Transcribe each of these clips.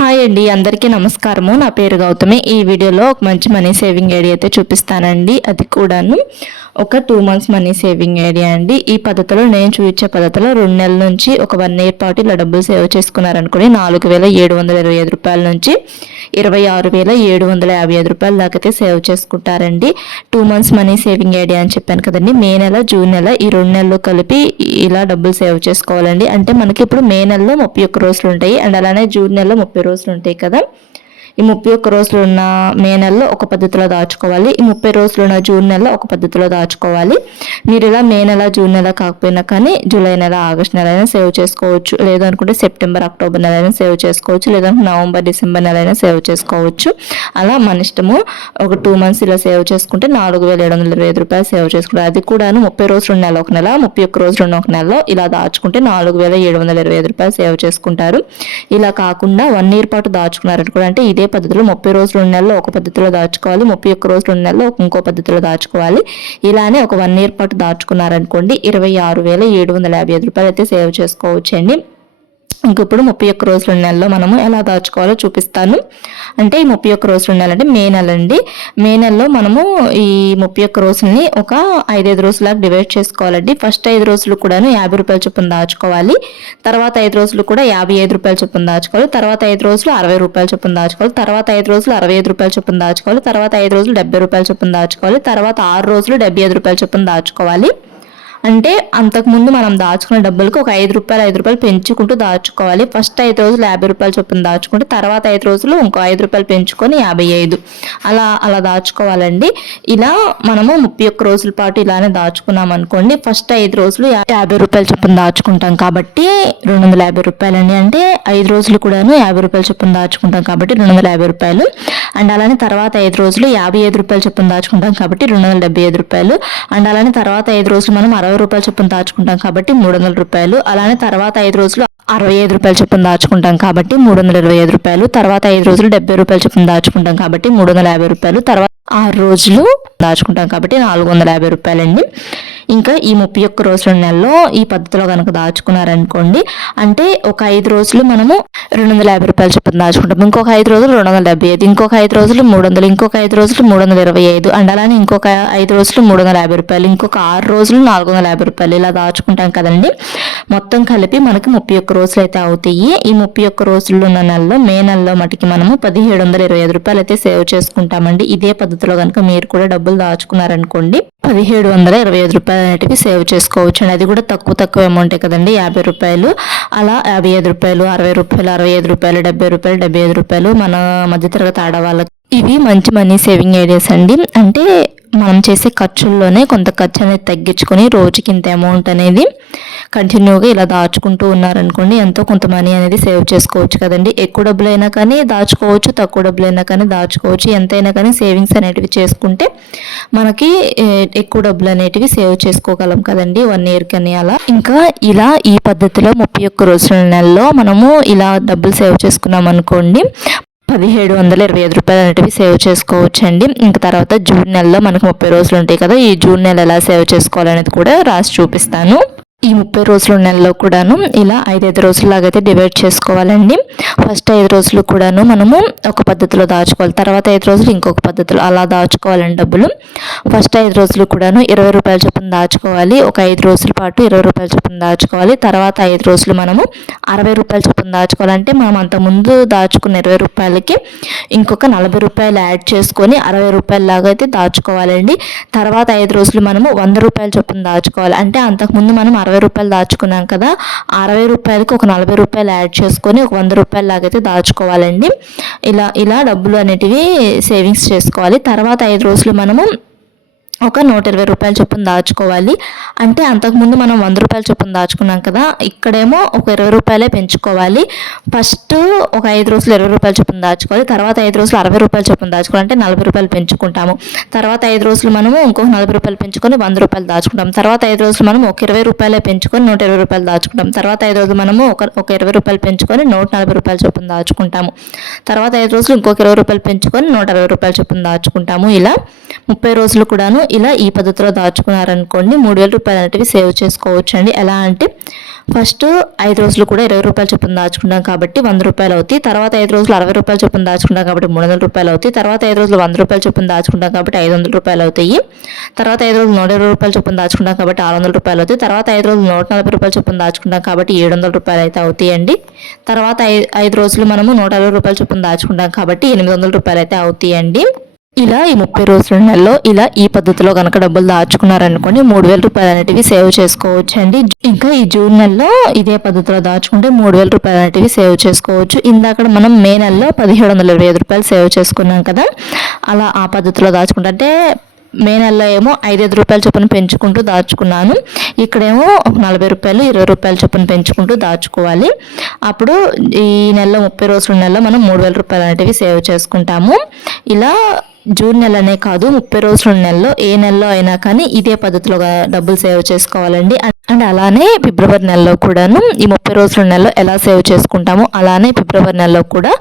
Hi అండి, అందరికీ నమస్కారము. నా పేరు గౌతమి. ఈ వీడియోలో ఒక మంచి మనీ సేవింగ్ ఐడియా అయితే చూపిస్తానండి. అది కూడాను ఒక 2 months మనీ సేవింగ్ ఐడియా అండి. ఈ పద్ధతిలో నేను చూపించే పద్ధతిలో 2 నెలల నుంచి ఒక 1 year పాటు ఇలా డబ్బులు సేవ్ చేసుకున్నారనుకోండి 4,725 రూపాయల నుంచి 26,755 రూపాయల దాకా అయితే సేవ్ చేసుకుంటారండి. 2 months మనీ సేవింగ్ ఐడియా అని చెప్పాను కదండి. మే నెల, జూన్ నెల ఈ 2 నెలలు కలిపి ఇలా డబ్బులు సేవ్ చేసుకోవాలండి. అంటే మనకి ఇప్పుడు మే నెలలో 31 రోజులు ఉంటాయి అండ్ అలానే జూన్ నెలలో 30 రోజులు ఉంటాయి కదా. ఈ 31 రోజులు ఉన్న మే నెలలో ఒక పద్ధతిలో దాచుకోవాలి. ఈ 30 రోజులు ఉన్న జూన్ నెలలో ఒక పద్ధతిలో దాచుకోవాలి. మీరు ఇలా మే నెల, జూన్ నెల కాకపోయినా కానీ జూలై నెల, ఆగస్ట్ నెల అయినా సేవ్ చేసుకోవచ్చు. లేదనుకుంటే సెప్టెంబర్, అక్టోబర్ నెల అయినా సేవ్ చేసుకోవచ్చు. లేదంటే నవంబర్, డిసెంబర్ నెల అయినా సేవ్ చేసుకోవచ్చు. అలా మన ఇష్టము. ఒక 2 months ఇలా సేవ్ చేసుకుంటే 4,725 రూపాయలు సేవ్ చేసుకుంటారు. అది కూడా 30 రోజులు ఉన్న నెల ఒక నెల, 31 రోజులు ఉన్న ఒక నెలలో ఇలా దాచుకుంటే 4,725 రూపాయలు సేవ్ చేసుకుంటారు. ఇలా కాకుండా 1 year పాటు దాచుకున్నారనుకోండి, అంటే ఇదే పద్ధతిలో 30 రోజులు ఉన్న నెలలో ఒక పద్ధతిలో దాచుకోవాలి, 31 రోజులు ఉన్న నెలలో ఇంకో పద్ధతిలో దాచుకోవాలి. ఇలానే ఒక 1 year పాటు దాచుకున్నారనుకోండి 26,755 రూపాయలు అయితే సేవ్ చేసుకోవచ్చండి. ఇంక ఇప్పుడు 31 రోజుల నెలలో మనము ఎలా దాచుకోవాలో చూపిస్తాను. అంటే ఈ 31 రోజుల నెల అంటే మే నెల అండి. మే నెలలో మనము ఈ 31 రోజులని ఒక 5 రోజులకు డివైడ్ చేసుకోవాలండి. ఫస్ట్ 5 రోజులు కూడాను 50 రూపాయల చొప్పున దాచుకోవాలి. తర్వాత 5 రోజులు కూడా 55 రూపాయల చొప్పున దాచుకోవాలి. తర్వాత 5 రోజులు 60 రూపాయల చొప్పున దాచుకోవాలి. తర్వాత 5 రోజులు 65 రూపాయల చొప్పున దాచుకోవాలి. తర్వాత 5 రోజులు 70 రూపాయల చొప్పున దాచుకోవాలి. తర్వాత 6 రోజులు 75 రూపాయల చొప్పున దాచుకోవాలి. అంటే అంతకుముందు మనం దాచుకున్న డబ్బులకు ఒక 5 రూపాయలు పెంచుకుంటూ దాచుకోవాలి. ఫస్ట్ 5 రోజులు 50 రూపాయల చొప్పున దాచుకుంటే తర్వాత 5 రోజులు ఇంకో 5 రూపాయలు పెంచుకొని 55 అలా దాచుకోవాలండి. ఇలా మనము 31 రోజుల పాటు ఇలానే దాచుకున్నాం అనుకోండి. ఫస్ట్ 5 రోజులు 50 రూపాయల చొప్పున దాచుకుంటాం కాబట్టి 250 రూపాయలండి. అంటే 5 రోజులు కూడాను 50 రూపాయల చొప్పున దాచుకుంటాం కాబట్టి 250 రూపాయలు. అండ్ అలానే తర్వాత 5 రోజులు 55 రూపాయల చొప్పున దాచుకుంటాం కాబట్టి 275 రూపాయలు. అండ్ అలానే తర్వాత 5 రోజులు మనం 60 రూపాయల చొప్పున దాచుకుంటాం కాబట్టి 300 రూపాయలు. అలానే తర్వాత 5 రోజులు 65 రూపాయల చొప్పున దాచుకుంటాం కాబట్టి 325 రూపాయలు. తర్వాత 5 రోజులు 70 రూపాయల చొప్పున దాచుకుంటాం కాబట్టి 350 రూపాయలు. తర్వాత 6 రోజులు దాచుకుంటాం కాబట్టి 450 రూపాయలండి. ఇంకా ఈ 31 రోజుల నెలలో ఈ పద్ధతిలో కనుక దాచుకున్నారనుకోండి, అంటే ఒక 5 రోజులు మనము 250 రూపాయల చొప్పున దాచుకుంటాం, ఇంకొక 5 రోజులు 275, ఇంకొక 5 రోజులు 300, ఇంకొక 5 రోజులు 325, అండ్ అలానే ఇంకొక 5 రోజులు 350 రూపాయలు, ఇంకొక 6 రోజులు 450 రూపాయలు ఇలా దాచుకుంటాం కదండి. మొత్తం కలిపి మనకి 31 రోజులు అయితే అవుతాయి. ఈ 31 రోజులు ఉన్న నెలలో మే నెలలో మటుకి మనము 1,725 రూపాయలు అయితే సేవ్ చేసుకుంటామండి. ఇదే పద్ధతిలో కనుక మీరు కూడా డబ్బులు దాచుకున్నారనుకోండి 1,725 రూపాయలు అనేటివి సేవ్ చేసుకోవచ్చు అండి. అది కూడా తక్కువ అమౌంటే కదండి, 50 రూపాయలు. అలా 55 రూపాయలు, 60 రూపాయలు, 65 రూపాయలు, 70 రూపాయలు, 75 రూపాయలు మన మధ్యతరగతి ఆడవాళ్ళకి ఇవి మంచి మనీ సేవింగ్ ఐడియాస్ అండి. అంటే మనం చేసే ఖర్చుల్లోనే కొంత ఖర్చు అనేది తగ్గించుకొని రోజుకి ఇంత అమౌంట్ అనేది కంటిన్యూగా ఇలా దాచుకుంటూ ఉన్నారనుకోండి ఎంతో కొంత మనీ అనేది సేవ్ చేసుకోవచ్చు కదండి. ఎక్కువ డబ్బులైనా కానీ దాచుకోవచ్చు, తక్కువ డబ్బులైనా కానీ దాచుకోవచ్చు. ఎంతైనా కానీ సేవింగ్స్ అనేటివి చేసుకుంటే మనకి ఎక్కువ డబ్బులు అనేటివి సేవ్ చేసుకోగలం కదండి 1 year కానీ. అలా ఇంకా ఇలా ఈ పద్ధతిలో 31 రోజుల నెలలో మనము ఇలా డబ్బులు సేవ్ చేసుకున్నాం అనుకోండి 1,725 రూపాయలు అనేటివి సేవ్ చేసుకోవచ్చండి. ఇంకా తర్వాత జూన్ నెలలో మనకు 30 రోజులు ఉంటాయి కదా. ఈ జూన్ నెల ఎలా సేవ్ చేసుకోవాలనేది కూడా రాసి చూపిస్తాను. ఈ 30 రోజుల నెలలో కూడాను ఇలా 5 రోజులలాగైతే డివైడ్ చేసుకోవాలండి. ఫస్ట్ 5 రోజులు కూడాను మనము ఒక పద్ధతిలో దాచుకోవాలి, తర్వాత 5 రోజులు ఇంకొక పద్ధతిలో అలా దాచుకోవాలండి డబ్బులు. ఫస్ట్ 5 రోజులు కూడాను 20 రూపాయల చొప్పున దాచుకోవాలి. ఒక 5 రోజుల పాటు 20 రూపాయల చొప్పున దాచుకోవాలి. తర్వాత 5 రోజులు మనము 60 రూపాయల చొప్పున దాచుకోవాలంటే మనం అంతకుముందు దాచుకున్న 20 రూపాయలకి ఇంకొక 40 రూపాయలు యాడ్ చేసుకొని 60 రూపాయల లాగా అయితే దాచుకోవాలండి. తర్వాత 5 రోజులు మనము 100 రూపాయల చొప్పున దాచుకోవాలి. అంటే అంతకుముందు మనం 60 రూపాయలు దాచుకున్నాం కదా, 60 రూపాయలకి ఒక 40 రూపాయలు యాడ్ చేసుకొని ఒక 100 రూపాయల లాగైతే దాచుకోవాలండి. ఇలా డబ్బులు అనేటివి సేవింగ్స్ చేసుకోవాలి. తర్వాత 5 రోజులు మనము ఒక 120 రూపాయల చొప్పున దాచుకోవాలి. అంటే అంతకుముందు మనం 100 రూపాయల చొప్పున దాచుకున్నాం కదా, ఇక్కడేమో ఒక 20 రూపాయలే పెంచుకోవాలి. ఫస్ట్ ఒక 5 రోజులు 20 రూపాయల చొప్పున దాచుకోవాలి. తర్వాత 5 రోజులు 60 రూపాయల చొప్పున దాచుకోవాలి. అంటే 40 రూపాయలు పెంచుకుంటాము. తర్వాత 5 రోజులు మనము ఇంకొక 40 రూపాయలు పెంచుకొని 100 రూపాయలు దాచుకుంటాం. తర్వాత 5 రోజులు మనము ఒక 20 రూపాయలే పెంచుకొని 120 రూపాయలు దాచుకుంటాం. తర్వాత 5 రోజులు మనము ఒక 20 రూపాయలు పెంచుకొని 140 రూపాయల చొప్పున దాచుకుంటాము. తర్వాత 5 రోజులు ఇంకొక 20 రూపాయలు పెంచుకొని 160 రూపాయల చొప్పున దాచుకుంటాము. ఇలా 30 రోజులు కూడాను ఇలా ఈ పద్ధతిలో దాచుకున్నారనుకోండి 3,000 రూపాయలు అనేటివి సేవ్ చేసుకోవచ్చు అండి. ఎలా అంటే ఫస్ట్ 5 రోజులు కూడా 20 రూపాయలు చొప్పున దాచుకున్నాం కాబట్టి 100 రూపాయలు అవుతాయి. తర్వాత 5 రోజులు 60 రూపాయలు చొప్పున దాచుకున్నాం కాబట్టి 300 రూపాయలు అవుతాయి. తర్వాత 5 రోజులు 100 రూపాయలు చొప్పున దాచుకుంటాం కాబట్టి 500 రూపాయలు అవుతాయి. తర్వాత 5 రోజులు 120 రూపాయలు చొప్పున దాచుకుంటాం కాబట్టి 600 రూపాయలు అవుతాయి. తర్వాత 5 రోజులు 140 రూపాయలు చొప్పున దాచుకుంటాం కాబట్టి 700 రూపాయలు అయితే అవుతాయండి. తర్వాత 5 రోజులు మనము 120 రూపాయలు చొప్పున దాచుకుంటాం కాబట్టి 800 రూపాయలు అయితే అవుతాయండి. ఇలా ఈ 30 రోజుల నెలలో ఇలా ఈ పద్ధతిలో కనుక డబ్బులు దాచుకున్నారనుకోండి 3,000 రూపాయలు అనేటివి సేవ్ చేసుకోవచ్చు అండి. ఇంకా ఈ జూన్ నెలలో ఇదే పద్ధతిలో దాచుకుంటే 3,000 రూపాయలు అనేటివి సేవ్ చేసుకోవచ్చు. ఇందాక మనం మే నెలలో 1,725 రూపాయలు సేవ్ చేసుకున్నాం కదా, అలా ఆ పద్ధతిలో దాచుకుంటే అంటే మే నెలలో ఏమో 5 రూపాయల చొప్పున పెంచుకుంటూ దాచుకున్నాను. ఇక్కడేమో 40 రూపాయలు 20 రూపాయల చొప్పున పెంచుకుంటూ దాచుకోవాలి. అప్పుడు ఈ నెలలో 30 రోజుల నెలలో మనం 3,000 రూపాయలు అనేటివి సేవ్ చేసుకుంటాము. ఇలా జూన్ నెలనే కాదు 30 రోజుల నెలలో ఏ నెలలో అయినా కానీ ఇదే పద్ధతిలో డబ్బులు సేవ్ చేసుకోవాలండి. అండ్ అలానే ఫిబ్రవరి నెలలో కూడాను ఈ 30 రోజుల నెలలో ఎలా సేవ్ చేసుకుంటామో అలానే ఫిబ్రవరి నెలలో కూడా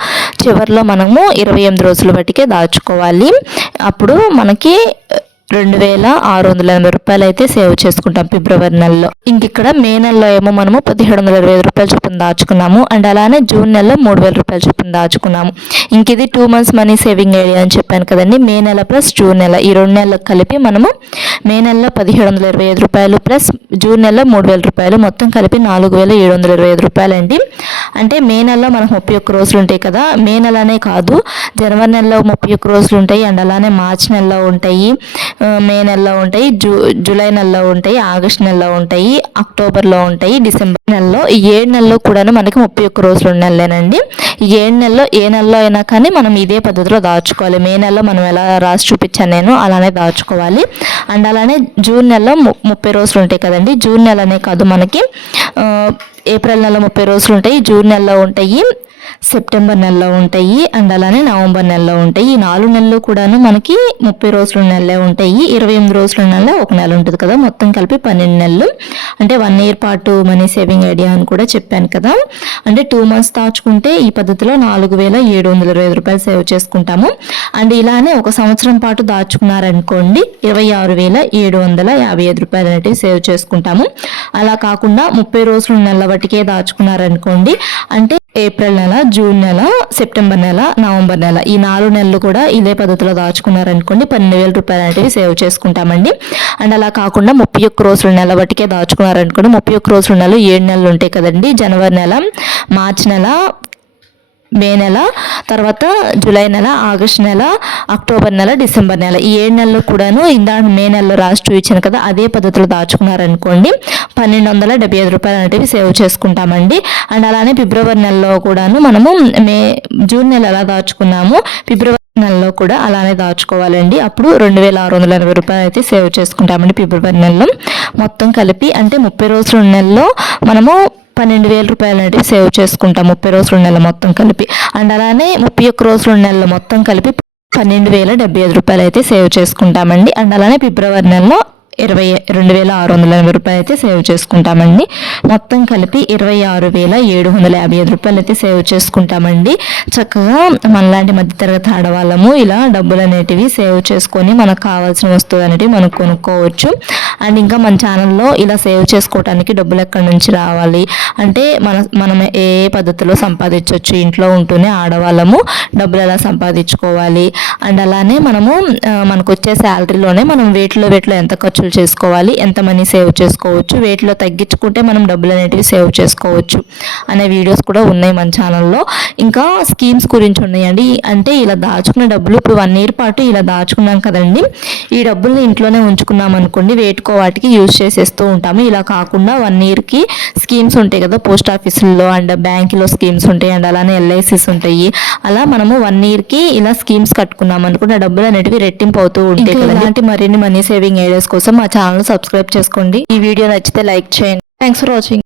చివరిలో మనము 28 రోజుల బట్టికే దాచుకోవాలి. అప్పుడు మనకి 2,680 రూపాయలు అయితే సేవ్ చేసుకుంటాం ఫిబ్రవరి నెలలో. ఇంక ఇక్కడ మే నెలలో ఏమో మనము 1,725 రూపాయలు చొప్పున దాచుకున్నాము. అండ్ అలానే జూన్ నెలలో 3,000 రూపాయలు చొప్పున దాచుకున్నాము. ఇంక ఇది 2 months మనీ సేవింగ్ ఐడియా అని చెప్పాను కదండి. మే నెల ప్లస్ జూన్ నెల ఈ 2 నెలలకు కలిపి మనము మే నెలలో 1,725 రూపాయలు ప్లస్ జూన్ నెలలో 3,000 రూపాయలు మొత్తం కలిపి 4,725 రూపాయలు అండి. అంటే మే నెలలో మనకు 31 రోజులు ఉంటాయి కదా, మే నెలనే కాదు జనవరి నెలలో 31 రోజులు ఉంటాయి. అండ్ అలానే మార్చి నెలలో ఉంటాయి, మే నెలలో ఉంటాయి, జూలై నెలలో ఉంటాయి, ఆగస్ట్ నెలలో ఉంటాయి, అక్టోబర్లో ఉంటాయి, డిసెంబర్ నెలలో. ఈ 7 నెలల్లో కూడాను మనకి 31 రోజులు నెలలేనండి. ఈ 7 నెలలో ఏ నెలలో అయినా కానీ మనం ఇదే పద్ధతిలో దాచుకోవాలి. మే నెలలో మనం ఎలా రాసి చూపించాను నేను అలానే దాచుకోవాలి. అండ్ అలానే జూన్ నెలలో 30 రోజులు ఉంటాయి కదండి. జూన్ నెలనే కాదు మనకి ఏప్రిల్ నెలలో 30 రోజులు ఉంటాయి, జూన్ నెలలో ఉంటాయి, సెప్టెంబర్ నెలలో ఉంటాయి, అండ్ అలానే నవంబర్ నెలలో ఉంటాయి. ఈ 4 నెలలు కూడాను మనకి 30 రోజుల నెలలే ఉంటాయి. 28 రోజుల నెల ఒక నెల ఉంటుంది కదా, మొత్తం కలిపి 12 నెలలు. అంటే 1 year పాటు మనీ సేవింగ్ ఐడియా అని కూడా చెప్పాను కదా. అంటే 2 months దాచుకుంటే ఈ పద్ధతిలో 4,725 రూపాయలు సేవ్ చేసుకుంటాము. అండ్ ఇలానే ఒక సంవత్సరం పాటు దాచుకున్నారనుకోండి 26,755 రూపాయలు అనేటివి సేవ్ చేసుకుంటాము. అలా కాకుండా 30 రోజుల నెల బట్టికే దాచుకున్నారనుకోండి అంటే ఏప్రిల్ నెల, జూన్ నెల, సెప్టెంబర్ నెల, నవంబర్ నెల ఈ 4 నెలలు కూడా ఇదే పద్ధతిలో దాచుకున్నారనుకోండి 12,000 రూపాయలు అనేవి సేవ్ చేసుకుంటామండి. అండ్ అలా కాకుండా 31 రోజుల నెల బట్టికే దాచుకున్నారనుకోండి 31 రోజుల నెల 7 నెలలు ఉంటాయి కదండి. జనవరి నెల, మార్చి నెల, మే నెల, తర్వాత జూలై నెల, ఆగస్ట్ నెల, అక్టోబర్ నెల, డిసెంబర్ నెల ఈ 7 నెలలు కూడాను ఇందాక మే నెలలో రాసి చూపించాను కదా అదే పద్ధతిలో దాచుకున్నారనుకోండి 1,275 రూపాయలు అనేవి సేవ్ చేసుకుంటామండి. అండ్ అలానే ఫిబ్రవరి నెలలో కూడాను మనము జూన్ నెల ఎలా దాచుకున్నాము ఫిబ్రవరి నెలలో కూడా అలానే దాచుకోవాలండి. అప్పుడు 2,680 రూపాయలు అయితే సేవ్ చేసుకుంటామండి ఫిబ్రవరి నెలలో మొత్తం కలిపి. అంటే 30 రోజుల నెలలో మనము 12,000 రూపాయలు అనేవి సేవ్ చేసుకుంటాం 30 రోజుల నెల మొత్తం కలిపి. అండ్ అలానే 31 రోజుల నెల మొత్తం కలిపి 12,075 రూపాయలు అయితే సేవ్ చేసుకుంటామండి. అండ్ అలానే ఫిబ్రవరి నెలలో 2,680 రూపాయలు అయితే సేవ్ చేసుకుంటామండి. మొత్తం కలిపి 26,755 రూపాయలు అయితే సేవ్ చేసుకుంటామండి. చక్కగా మనలాంటి మధ్యతరగతి ఆడవాళ్ళము ఇలా డబ్బులు అనేటివి సేవ్ చేసుకొని మనకు కావాల్సిన వస్తువులు అనేటివి మనం కొనుక్కోవచ్చు. అండ్ ఇంకా మన ఛానల్లో ఇలా సేవ్ చేసుకోవడానికి డబ్బులు ఎక్కడి నుంచి రావాలి అంటే మనం ఏ పద్ధతిలో సంపాదించవచ్చు, ఇంట్లో ఉంటూనే ఆడవాళ్ళము డబ్బులు ఎలా సంపాదించుకోవాలి, అండ్ అలానే మనకు వచ్చే శాలరీలోనే మనం వేటిలో ఎంత ఖర్చులు చేసుకోవాలి, ఎంత మనీ సేవ్ చేసుకోవచ్చు, వేటిలో తగ్గించుకుంటే మనం డబ్బులు అనేటివి సేవ్ చేసుకోవచ్చు అనే వీడియోస్ కూడా ఉన్నాయి మన ఛానల్లో. ఇంకా స్కీమ్స్ గురించి ఉన్నాయండి. అంటే ఇలా దాచుకున్న డబ్బులు ఇప్పుడు 1 year పాటు ఇలా దాచుకున్నాం కదండి, ఈ డబ్బుల్ని ఇంట్లోనే ఉంచుకున్నాం అనుకోండి వేటికో వాటికి యూజ్ చేసేస్తూ ఉంటాము. ఇలా కాకుండా 1 yearకి స్కీమ్స్ ఉంటాయి కదా పోస్ట్ ఆఫీసుల్లో అండ్ బ్యాంకులో స్కీమ్స్ ఉంటాయి అండ్ అలానే LICs ఉంటాయి. అలా మనము 1 yearకి ఇలా స్కీమ్స్ కట్టుకున్నాం అనుకుంటే డబ్బులు అనేటివి రెట్టింపు అవుతూ ఉంటాయి కదా. ఇలాంటి మరిన్ని మనీ సేవింగ్ ఐడియాస్ కోసం మా ఛానల్ సబ్స్క్రైబ్ చేసుకోండి. ఈ వీడియో నచ్చితే లైక్ చేయండి. Thanks for watching.